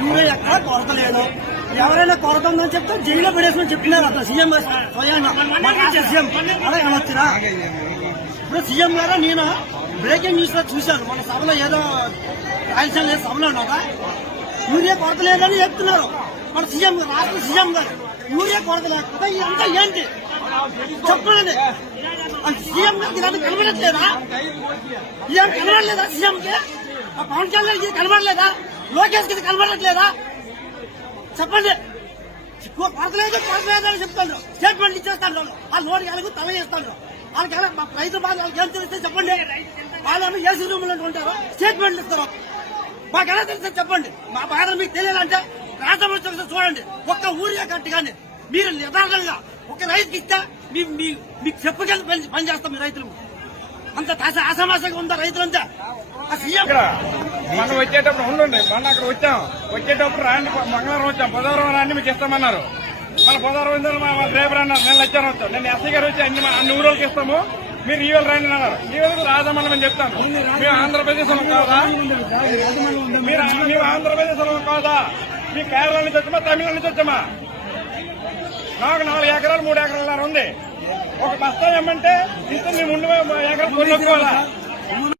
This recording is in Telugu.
యూరియా ఎక్కడ కొరత లేదు. ఎవరైనా కొరత ఉందని చెప్తే జైల్లో పడేసుకుని చెప్తున్నారు అతను సీఎం స్వయంగా సీఎం అలా అనొచ్చినా. ఇప్పుడు సీఎం గారు నేను బ్రేకింగ్ న్యూస్ లో చూశాను, మన సభలో ఏదో రాయలసీమ లేదు సభలో ఉన్నారా యూరియా కొరత లేదని చెప్తున్నారు మన సీఎం రాష్ట్ర సీఎం గారు. యూరియా కొరత లేకపోతే ఇదంతా ఏంటి చెప్పండి. సీఎం గారికి ఇదంతా కనబడట్లేదా? ఏం కనబడలేదా సీఎంకి? పవన్ కళ్యాణ్ కి కనబడలేదా? లోకేష్ కి కనబడట్లేదా? చెప్పండి. కొరత లేదని చెప్తాను, స్టేట్మెంట్ ఇచ్చేస్తాను. ఆ లోటు వాళ్ళకు తల చేస్తాను. వాళ్ళకి రైతు బాధ వాళ్ళకి ఏం తెలిస్తే చెప్పండి. వాళ్ళని ఏసీ రూమ్ లో ఉంటారు, స్టేట్మెంట్లు ఇస్తారు. మాకు ఎలా తెలిస్తే చెప్పండి. మా బాధ మీకు తెలియాలంటే రాష్ట్ర చూడండి. ఒక్క ఊరియా కట్టి కానీ మీరు యథార్థంగా ఒక రైతుకి ఇస్తే మీకు చెప్పుకెళ్ళి పని చేస్తాం. మీ రైతులు అంత ఆశామాసంగా ఉందా రైతులంతా? మనం వచ్చేటప్పుడు ఉండండి, మనం అక్కడ వచ్చేటప్పుడు రాండి, మంగళవారం వచ్చాం, బుధవారం రాండి మీకు ఇస్తామన్నారు. మన బుధవారం రేపు అన్నారు. నేను వచ్చాను వచ్చాం, నేను ఎస్ఐ గారు వచ్చి అన్ని ఊళ్ళకి ఇస్తాము, మీరు ఈవేళ రండి అన్నారు. ఈవేళ రాజమని చెప్తాను. మేము ఆంధ్రప్రదేశ్ లో కాదా? మేము ఆంధ్రప్రదేశ్ లో కాదా? మీ కేరళ నుంచి వచ్చామా, తమిళ నుంచి వచ్చామా? నాకు 4 ఎకరాలు 3 ఎకరాలు ఉంది. ఒక బస్తా ఏమంటే ఇంత మేము 3 ఎకరాలు కొనుక్కోవాలా?